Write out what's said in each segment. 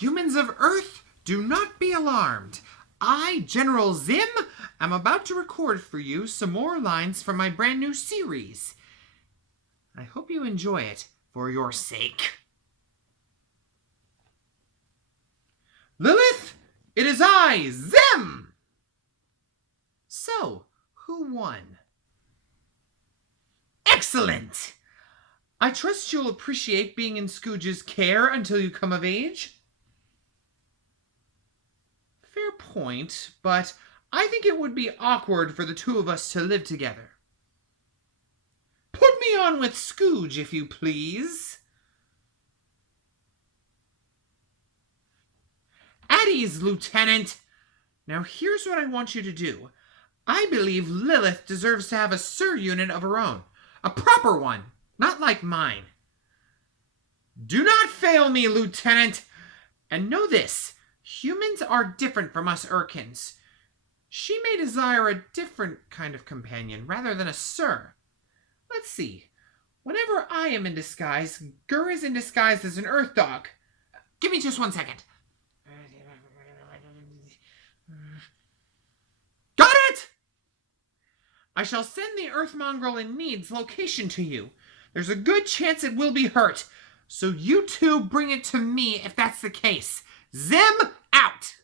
Humans of Earth, do not be alarmed. I, General Zim, am about to record for you some more lines from my brand new series. I hope you enjoy it for your sake. Lilith, it is I, Zim! So, who won? Excellent! I trust you'll appreciate being in Scooge's care until you come of age. Fair point, but I think it would be awkward for the two of us to live together. Put me on with Scooge, if you please. At ease, Lieutenant. Now here's what I want you to do. I believe Lilith deserves to have a Sir unit of her own. A proper one, not like mine. Do not fail me, Lieutenant. And know this, humans are different from us Urkins. She may desire a different kind of companion rather than a Sir. Let's see. Whenever I am in disguise, Gur is in disguise as an Earth dog. Give me just 1 second. Got it! I shall send the Earth mongrel in need's location to you. There's a good chance it will be hurt, so you two bring it to me if that's the case. Zim out!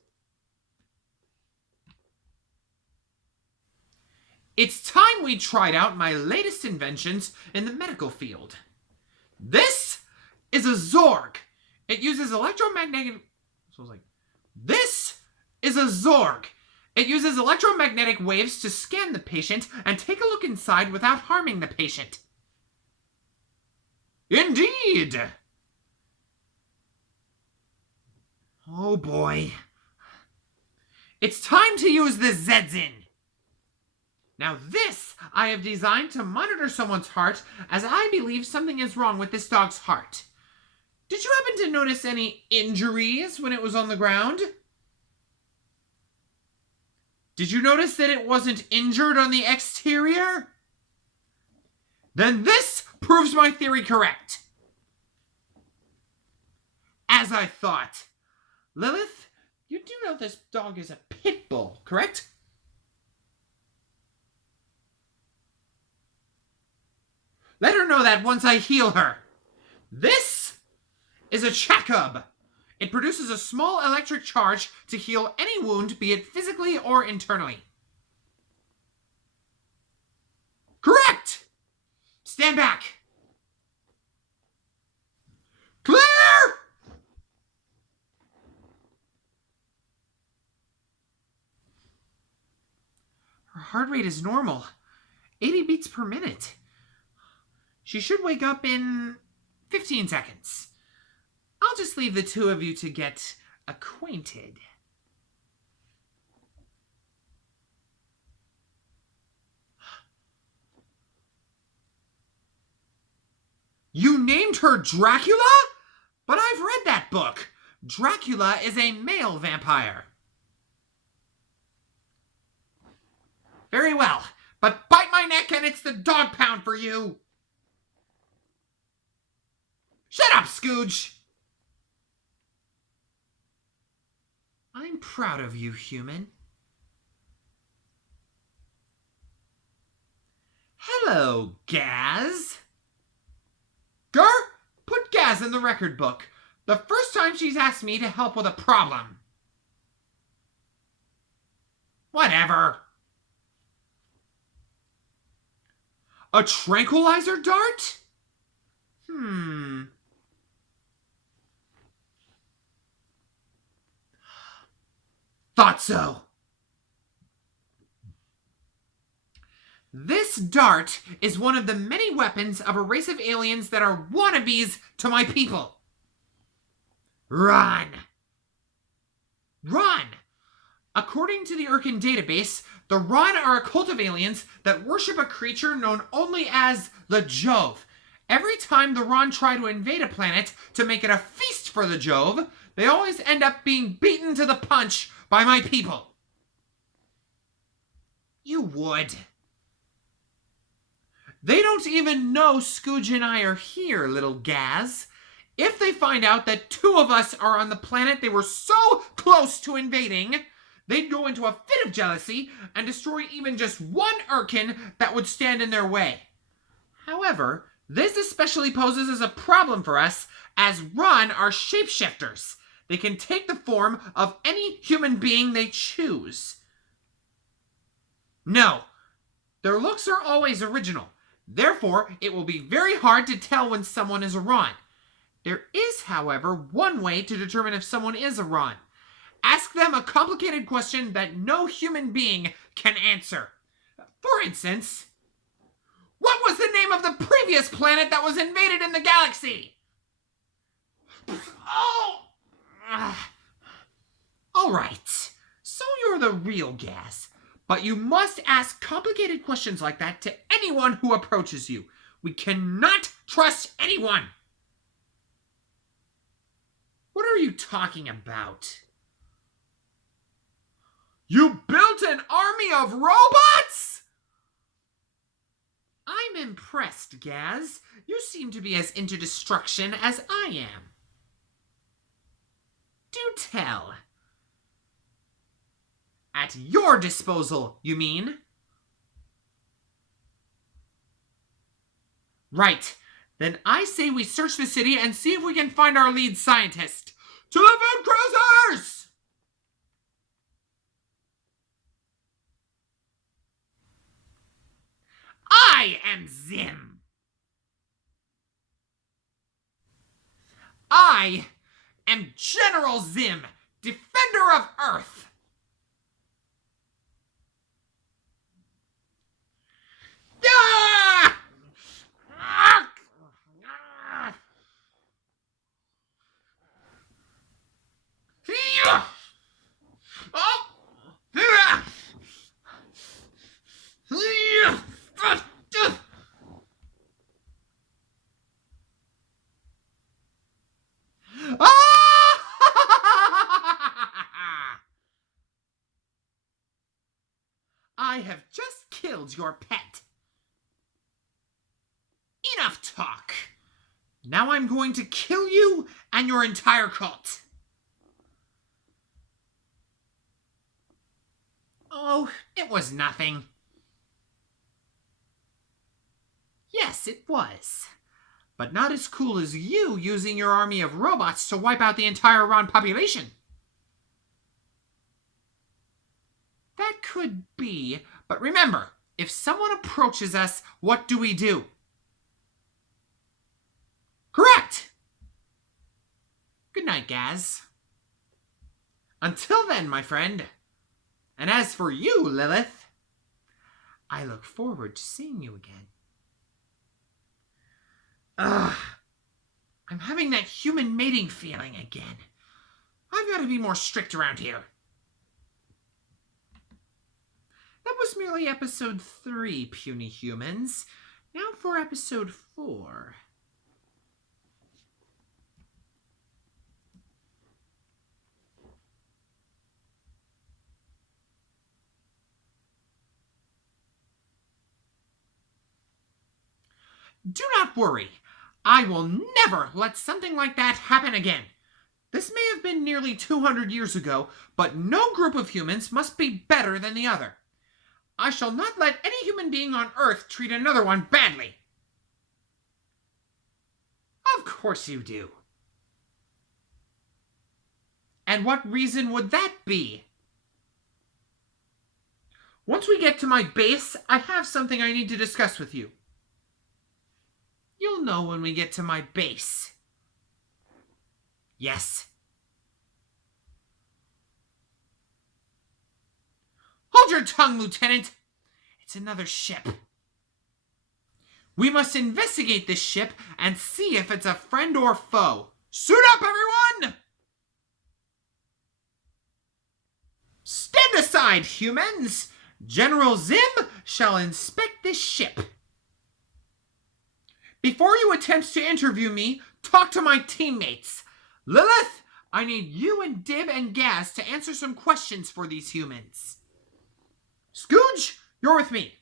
It's time we tried out my latest inventions in the medical field. This is a Zorg. It uses electromagnetic... This is a Zorg. It uses electromagnetic waves to scan the patient and take a look inside without harming the patient. Indeed! Oh boy. It's time to use the Zedzin. Now this I have designed to monitor someone's heart, as I believe something is wrong with this dog's heart. Did you happen to notice any injuries when it was on the ground? Did you notice that it wasn't injured on the exterior? Then this proves my theory correct. As I thought. Lilith, you do know this dog is a pit bull, correct? Let her know that once I heal her. This is a Chakub. It produces a small electric charge to heal any wound, be it physically or internally. Correct! Stand back. Clear! Her heart rate is normal. 80 beats per minute. She should wake up in 15 seconds. I'll just leave the two of you to get acquainted. You named her Dracula? But I've read that book. Dracula is a male vampire. Very well, but bite my neck and it's the dog pound for you. Shut up, Scooge! I'm proud of you, human. Hello, Gaz. Gur, put Gaz in the record book. The first time she's asked me to help with a problem. Whatever. A tranquilizer dart? Thought so. This dart is one of the many weapons of a race of aliens that are wannabes to my people. Run! Run! According to the Urkin database, the Ron are a cult of aliens that worship a creature known only as the Jove. Every time the Ron try to invade a planet to make it a feast for the Jove, they always end up being beaten to the punch by my people. You would. They don't even know Scooge and I are here, little Gaz. If they find out that 2 of us are on the planet they were so close to invading, they'd go into a fit of jealousy and destroy even just 1 Urkin that would stand in their way. However, this especially poses as a problem for us, as Ron are shapeshifters. They can take the form of any human being they choose. No, their looks are always original. Therefore, it will be very hard to tell when someone is a Ron. There is, however, one way to determine if someone is a Ron. Ask them a complicated question that no human being can answer. For instance, what was the name of the previous planet that was invaded in the galaxy? Oh! Alright, so you're the real Gaz. But you must ask complicated questions like that to anyone who approaches you. We cannot trust anyone. What are you talking about? You built an army of robots? I'm impressed, Gaz. You seem to be as into destruction as I am. Do tell. At your disposal, you mean? Right. Then I say we search the city and see if we can find our lead scientist. To the food cruisers! I am Zim. I am General Zim, Defender of Earth. Ah! Ah! I have just killed your pet. Enough talk. Now I'm going to kill you and your entire cult. Oh, it was nothing. Yes, it was. But not as cool as you using your army of robots to wipe out the entire Ron population. That could be, but remember, if someone approaches us, what do we do? Correct! Good night, Gaz. Until then, my friend. And as for you, Lilith, I look forward to seeing you again. Ugh. I'm having that human mating feeling again. I've got to be more strict around here. That was merely episode 3, puny humans. Now for episode 4. Do not worry. I will never let something like that happen again. This may have been nearly 200 years ago, but no group of humans must be better than the other. I shall not let any human being on Earth treat another one badly. Of course you do. And what reason would that be? Once we get to my base, I have something I need to discuss with you. You'll know when we get to my base. Yes. Hold your tongue, Lieutenant. It's another ship. We must investigate this ship and see if it's a friend or foe. Suit up, everyone! Stand aside, humans. General Zim shall inspect this ship. Before you attempt to interview me, talk to my teammates. Lilith, I need you and Dib and Gaz to answer some questions for these humans. Scooge, you're with me.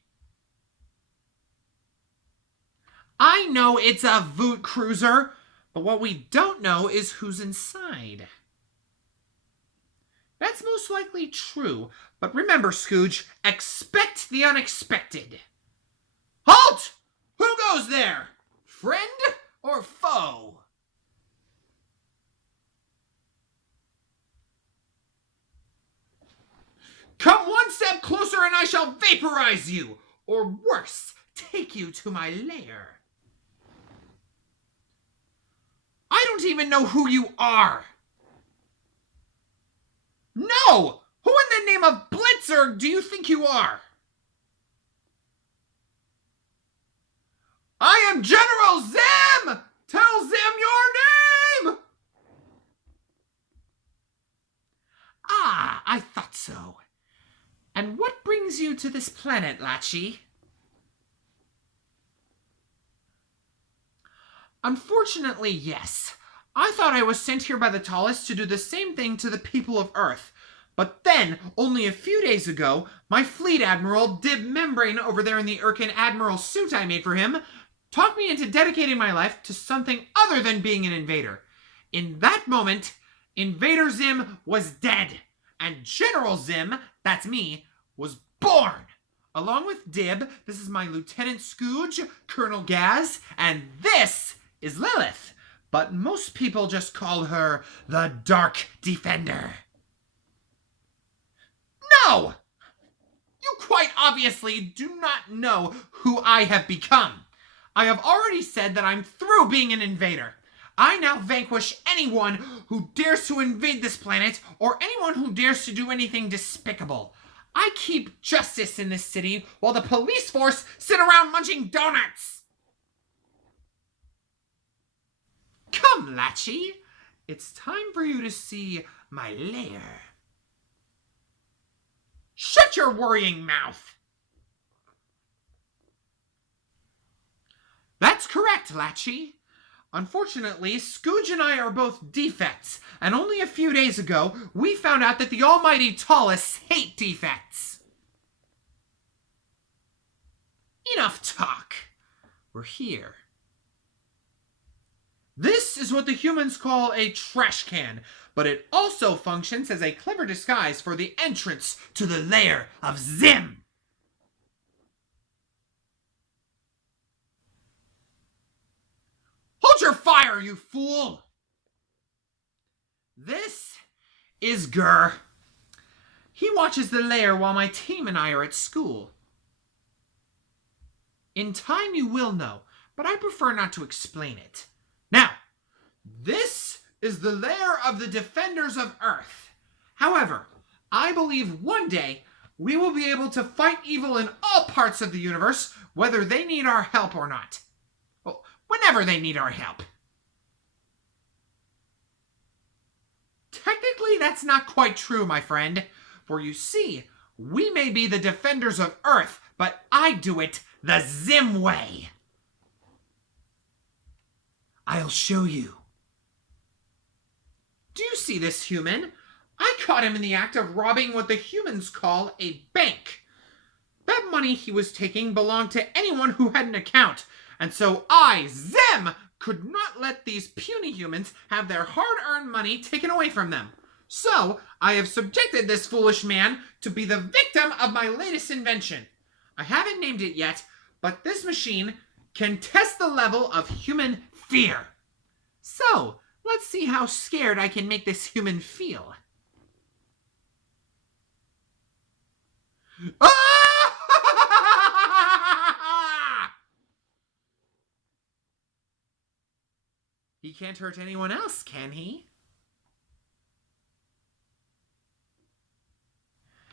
I know it's a Voot cruiser, But what we don't know is who's inside. That's most likely true, but remember, Scooge, expect the unexpected. Halt! Who goes there? Friend or foe? Come one step closer and I shall vaporize you, or worse, take you to my lair. I don't even know who you are. No! Who in the name of Blitzer do you think you are? I am General Zim! Tell Zim your name! Ah, I thought so. And what brings you to this planet, Latchy? Unfortunately, yes. I thought I was sent here by the tallest to do the same thing to the people of Earth. But then, only a few days ago, my fleet admiral, Dib Membrane over there in the Irkin Admiral suit I made for him, talked me into dedicating my life to something other than being an invader. In that moment, Invader Zim was dead, and General Zim, that's me, was born. Along with Dib, this is my Lieutenant Scooge, Colonel Gaz, and this is Lilith. But most people just call her the Dark Defender. No! You quite obviously do not know who I have become. I have already said that I'm through being an invader. I now vanquish anyone who dares to invade this planet or anyone who dares to do anything despicable. I keep justice in this city while the police force sit around munching donuts. Come, Latchy. It's time for you to see my lair. Shut your worrying mouth. That's correct, Latchy. Unfortunately, Scooge and I are both defects, and only a few days ago, we found out that the almighty Tallists hate defects. Enough talk. We're here. This is what the humans call a trash can, but it also functions as a clever disguise for the entrance to the lair of Zim. Hold your fire, you fool! This is Gur. He watches the lair while my team and I are at school. In time you will know, but I prefer not to explain it. Now, this is the lair of the Defenders of Earth. However, I believe one day we will be able to fight evil in all parts of the universe, whether they need our help or not. Well, whenever they need our help. Technically, that's not quite true, my friend. For you see, we may be the Defenders of Earth, but I do it the Zim way. I'll show you. Do you see this human? I caught him in the act of robbing what the humans call a bank. That money he was taking belonged to anyone who had an account, and so I, Zim, could not let these puny humans have their hard-earned money taken away from them. So, I have subjected this foolish man to be the victim of my latest invention. I haven't named it yet, but this machine can test the level of human fear. So, let's see how scared I can make this human feel. He can't hurt anyone else, can he?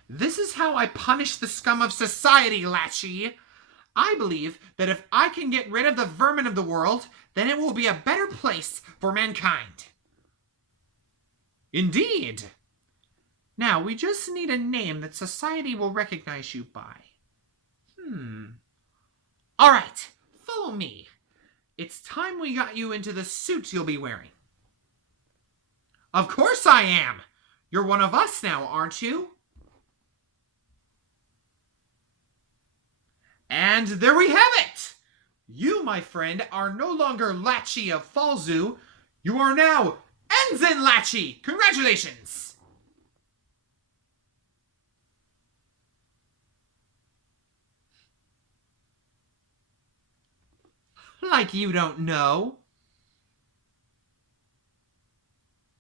This is how I punish the scum of society, Latchy. I believe that if I can get rid of the vermin of the world, then it will be a better place for mankind. Indeed. Now, we just need a name that society will recognize you by. All right, follow me. It's time we got you into the suit you'll be wearing. Of course I am. You're one of us now, aren't you? And there we have it! You, my friend, are no longer Latchy of Falzu, You are now Ensign Latchy! Congratulations! Like you don't know.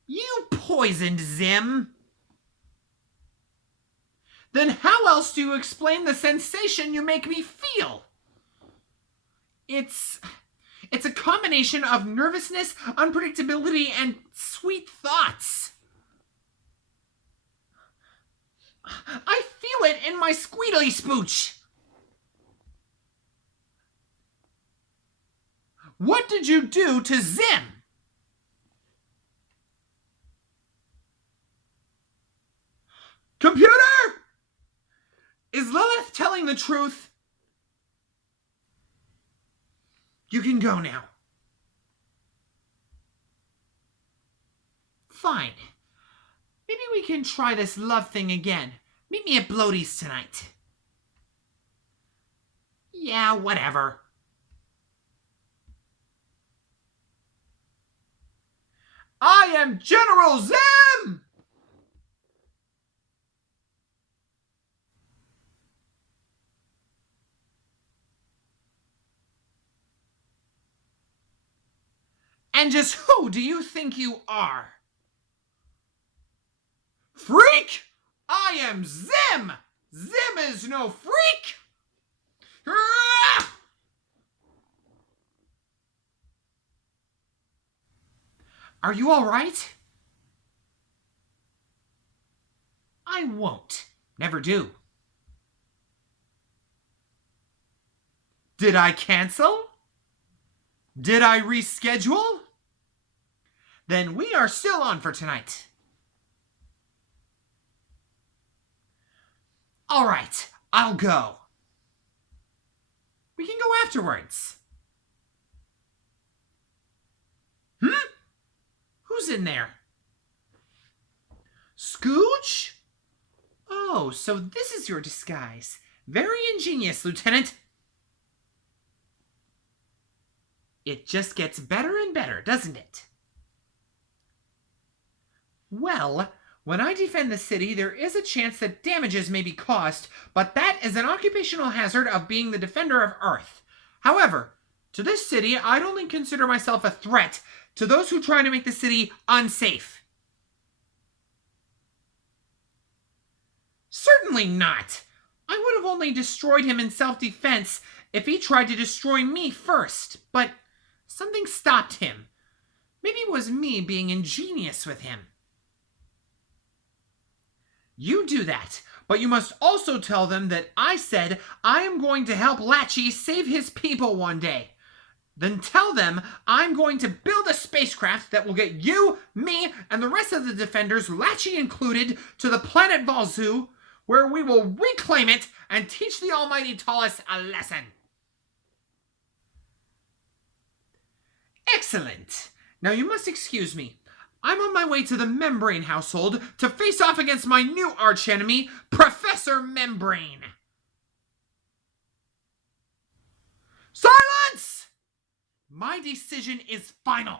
You poisoned Zim! Then how else do you explain the sensation you make me feel? It's a combination of nervousness, unpredictability, and sweet thoughts. I feel it in my squeedly spooch. What did you do to Zim? Computer! Is Lilith telling the truth? You can go now. Fine. Maybe we can try this love thing again. Meet me at Bloaty's tonight. Yeah, whatever. I am General Zim! And just who do you think you are? Freak! I am Zim! Zim is no freak! Are you all right? I won't. Never do. Did I cancel? Did I reschedule? Then we are still on for tonight. All right, I'll go. We can go afterwards. Who's in there? Scooch? Oh, so this is your disguise. Very ingenious, Lieutenant. It just gets better and better, doesn't it? Well, when I defend the city, there is a chance that damages may be caused, but that is an occupational hazard of being the defender of Earth. However, to this city, I'd only consider myself a threat to those who try to make the city unsafe. Certainly not. I would have only destroyed him in self-defense if he tried to destroy me first, but something stopped him. Maybe it was me being ingenious with him. You do that, but you must also tell them that I said I am going to help Latchy save his people one day. Then tell them I'm going to build a spacecraft that will get you, me, and the rest of the defenders, Latchy included, to the planet Valzu, where we will reclaim it and teach the almighty Tallus a lesson. Excellent. Now you must excuse me. I'm on my way to the Membrane household to face off against my new archenemy, Professor Membrane. Silence! My decision is final.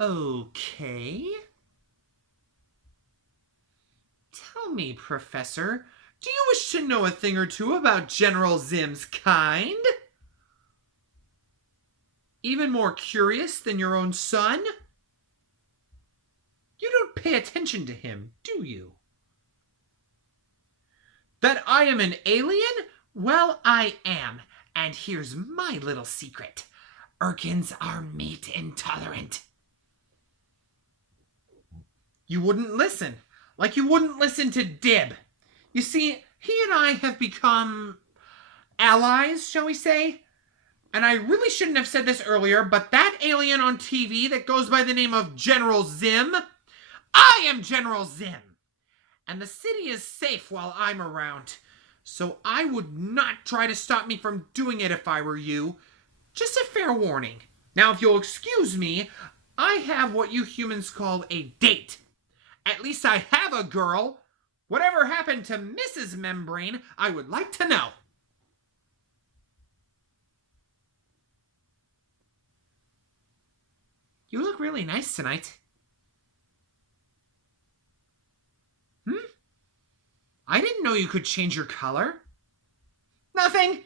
Okay. Tell me, Professor, do you wish to know a thing or two about General Zim's kind? Even more curious than your own son? You don't pay attention to him, do you? That I am an alien? Well, I am. And here's my little secret. Urkins are meat intolerant. You wouldn't listen. Like you wouldn't listen to Dib. You see, he and I have become allies, shall we say? And I really shouldn't have said this earlier, but that alien on TV that goes by the name of General Zim, I am General Zim. And the city is safe while I'm around. So I would not try to stop me from doing it if I were you. Just a fair warning. Now, if you'll excuse me, I have what you humans call a date. At least I have a girl. Whatever happened to Mrs. Membrane, I would like to know. You look really nice tonight. I didn't know you could change your color. Nothing.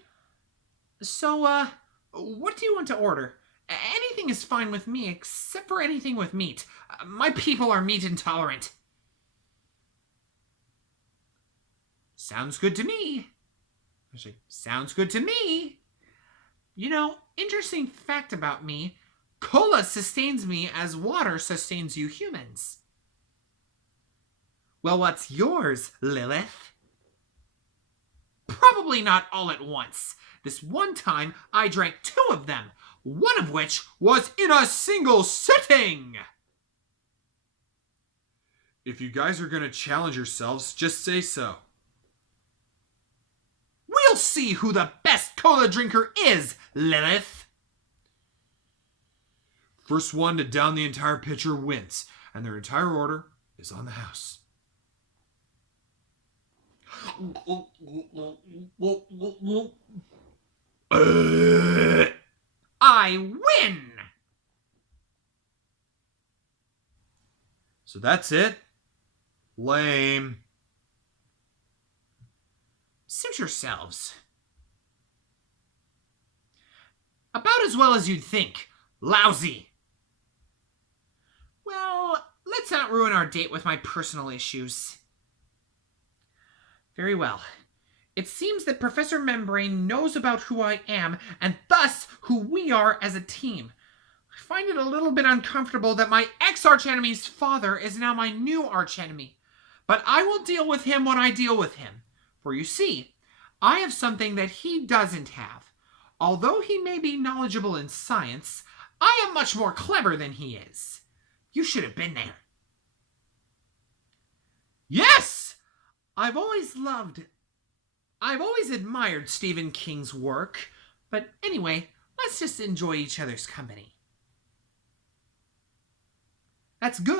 So, what do you want to order? Anything is fine with me, except for anything with meat. My people are meat intolerant. Sounds good to me. Actually, sounds good to me. You know, interesting fact about me, cola sustains me as water sustains you humans. Well, what's yours, Lilith? Probably not all at once. This one time, I drank 2 of them, one of which was in a single sitting. If you guys are going to challenge yourselves, just say so. We'll see who the best cola drinker is, Lilith. First one to down the entire pitcher wins, and their entire order is on the house. I win! So that's it? Lame. Suit yourselves. About as well as you'd think. Lousy. Well, let's not ruin our date with my personal issues. Very well. It seems that Professor Membrane knows about who I am, and thus who we are as a team. I find it a little bit uncomfortable that my ex-archenemy's father is now my new archenemy. But I will deal with him when I deal with him. For you see, I have something that he doesn't have. Although he may be knowledgeable in science, I am much more clever than he is. You should have been there. Yes! I've always admired Stephen King's work, but anyway, let's just enjoy each other's company. That's good.